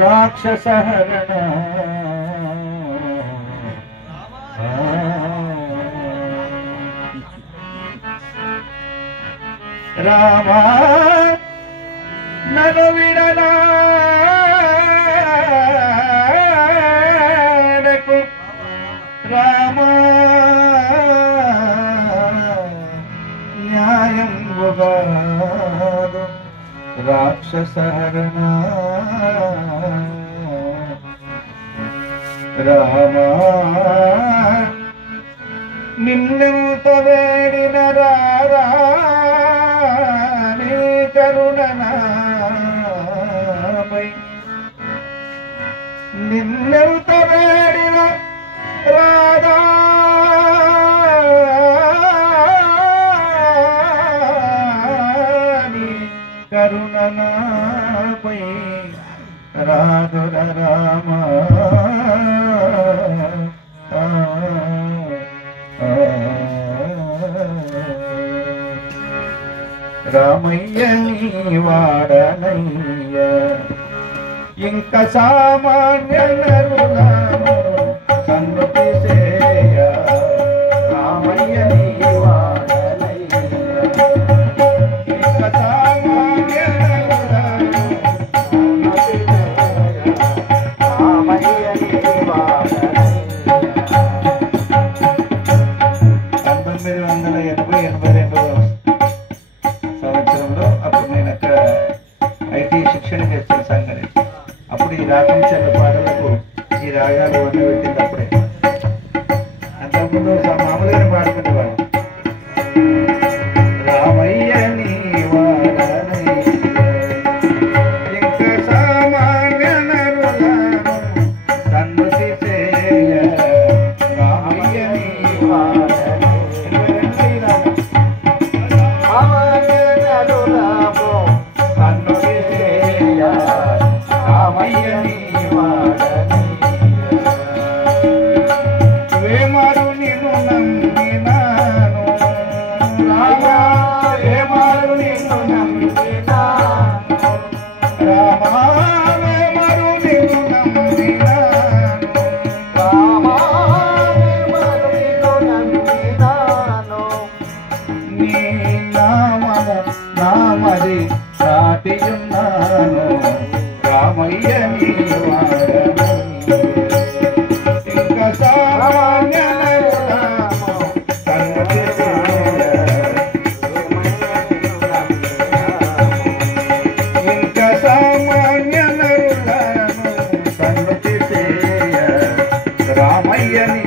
రాక్షసహరణ రామ నను విడనాడకు రామ న్యాయం కాదు రాక్షసహరణ రామ నిన్నెంత వేడిన రారా నీ కరుణనాపై నిన్నెంత వేడిన రారా నీ కరుణనాపై రాధుర రామ రామయ్య నీ వాడనయ్య ఇంక సామాన్య నరులను సన్నుతి చేయ రామయ్య నీ వాడనయ్య ఇంక సామాన్య నరులను సన్నుతి చేయ రామయ్య నీ వాడనయ్య 1982 సంవత్సరంలో అప్పుడు నేను అక్కడ ఐటీ శిక్షణ చేస్తున్న సంఘటన. అప్పుడు ఈ రాగం చెల్ల పాటలకు ఈ రాగాలు వండబెట్టింది అప్పుడే. అంతకుముందు మామూలుగానే పాడుకునేవాడు. రామయ్య నీ వాడనయ్య ఇంక సామాన్య నరులను సన్నుతి చేయ రామయ్య నీ నామది సాటియున్నాను రామయ్య నీ వాడనయ్య ఇంక సామాన్య నరులను సన్నుతి చేయ ఇంక సామాన్య నరులను సన్నుతి చేయ రామయ్య నీ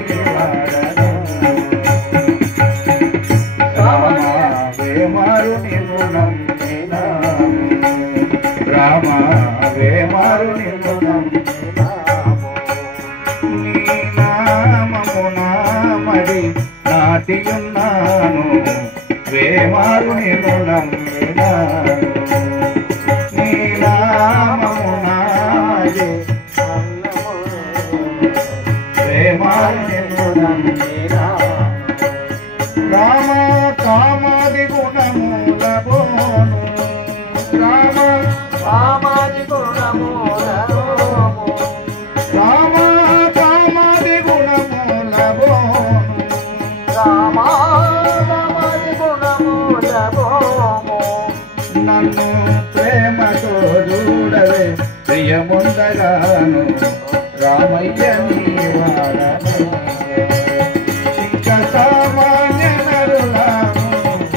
మారు నిన్ను నమ్మినాము రామ వేమారు నిన్ను నమ్మినాము నీ నామము నామది నాటియున్నాను వేమారు నిన్ను నమ్మినాను నీ నామము నాది వేమారు నిన్ను నమ్మినాను రామ కామాది గుణముల బోను రామ కామాది గుణముల బోను రామ కామాది గుణముల బోను రామ కామాది గుణముల బోను నన్ను ప్రేమతో చూడవే ప్రియముందగాను రామయ్య నీ వాడనయ్య ఇంక సామాన్య నరులను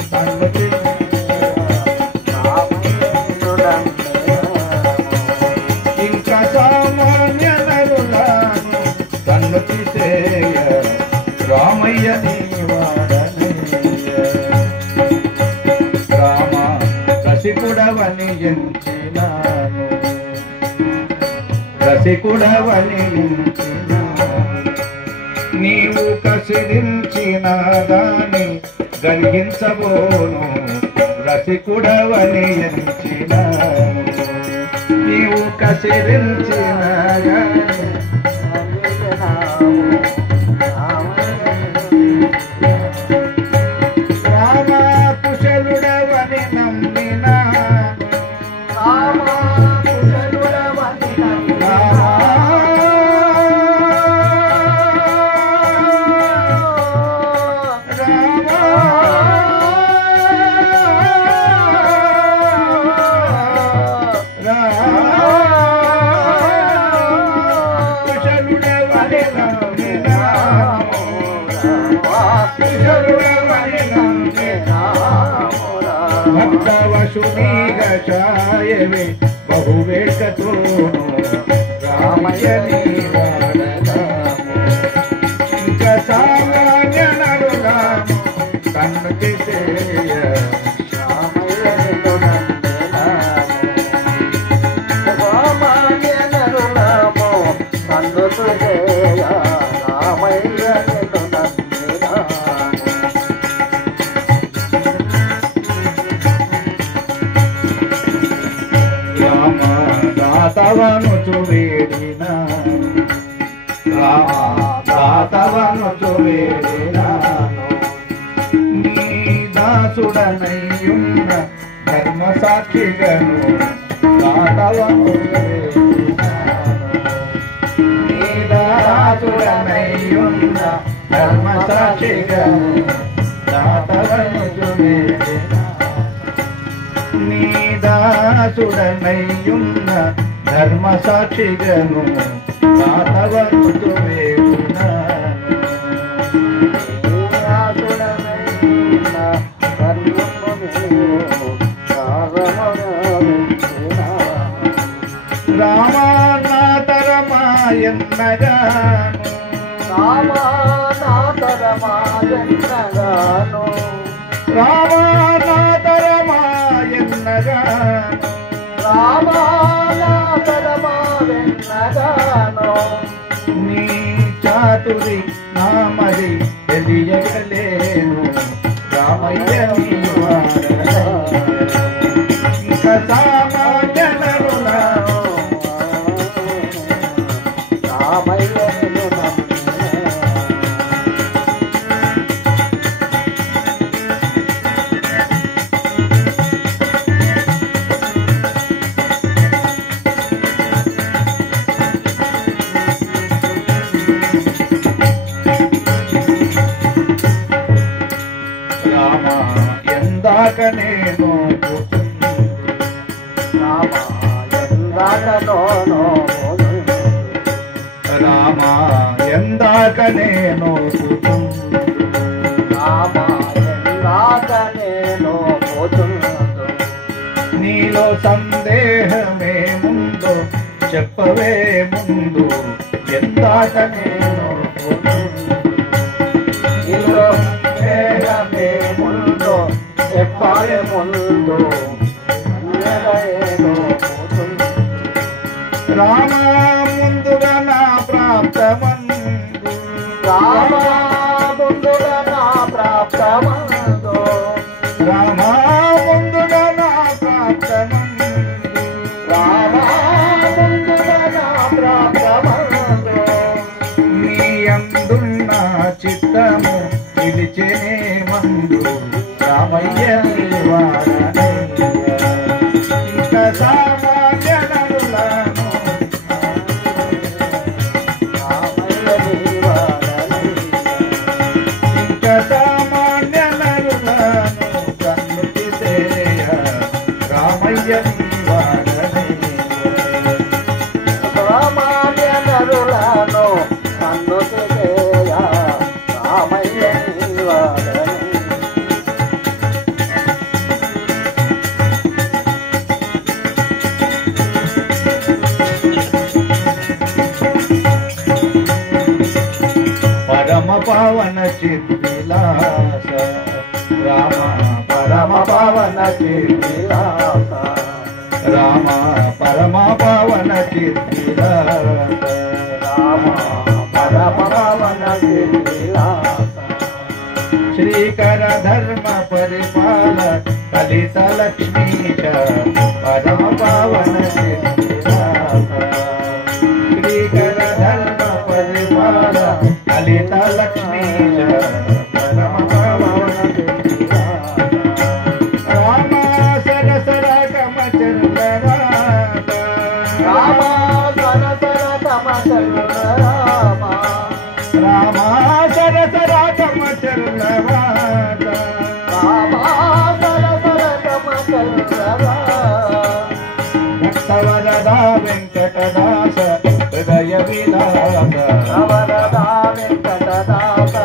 సన్నుతి ఇంక సామాన్య నరులను సన్నుతి చేయ రామయ్య నీ వాడనయ్య రామ రసికుడవని ఎంచినాను రసికుడవని నీవు కసిరించిన దాని గలిగించబోను రసికుడవని ఎంచినాను నీవు కసిరించిన రామ కుశలుడవని నమ్మినాను పశునీగా ఛాయవే బహువేషతోను రామయ్య నీవాడనాము ఇంకా సామాన్య నరులాము కన్ను చేయ రామయ్య సామాన్య నరులాము కన్ను చేయ రామయ్య దాతవను వేడిన దాతవను వేడినాను నీ దాసుడనయ్యున్న ధర్మ సాక్షిగను దాతవను నీ దాసుడనయ్యున్న ధర్మ సాక్షిగను దాతవను నీ దాసుడనయ్యున్న ధర్మ సాక్షిగను దాతవను రామానాతరమాయన్నగాను రామానాతరమాయన్నగాను రామానాతరమాయన్నగాను రామానాతరమాయన్నగాను నీ చాతురి నామది తెలియగలేను రామయ్య ఇంకా సామాన్య నరులాము రామయ్య ఎందాక నేను రామ ఎందాక నేను నీలో సందేహమే ముందు చెప్పవే ముందు ఎందాక నేను నీలో సందేహమే ముందు చెప్పవే ముందు రామ ముందుగా నా ప్రాప్తమందు రామ ముందుగా నా ప్రాప్తమందు రామ ముందుగా నా ప్రాప్తమందు రామ ముందుగా నా ప్రాప్తమందు నీ అందున్న చిత్తము నిలిచేనే మందు రామయ్య ఇంకా సామాన్య నరులాను ఇంకా సామాన్య నరులాను కన్ను తీసేయ రామయ్య సామాన్య నరులాను కన్ను తీసేయ రామయ్య పరమ పవన చిద్విలాస రామ పరమ పవన చిద్విలాస రామ పరమ పవన చిద్విలాస రామ పరమ పవన చిద్విలాస శ్రీకర ధర్మ పరిపాల కలిత లక్ష్మీశ పరమ పవన చిద్విలాస శ్రీకర ధర్మ పరిపాల కలిత లక్ష్మీశ పరమ పవన రామ సరసర కమచంద్ర రామ సరసర కమచంద్ర రామ సరసర కమచంద్ర రామ సరసర కమచంద్ర భక్తవరదా వెంకటదాస హృదయ విలాస వరదా వెంకటదాస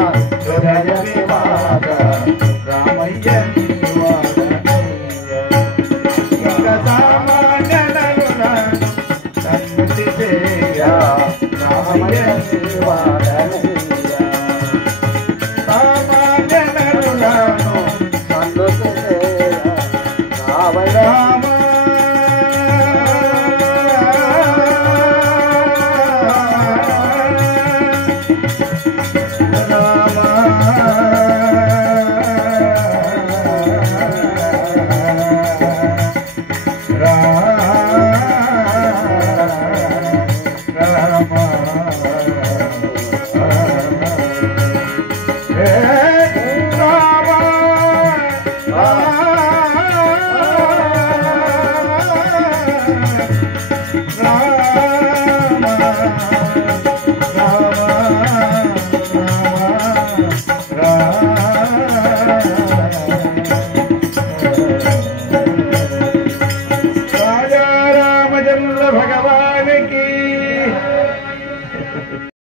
హృదయ విలాస రామయ్య నీవాడనయ్య ఏ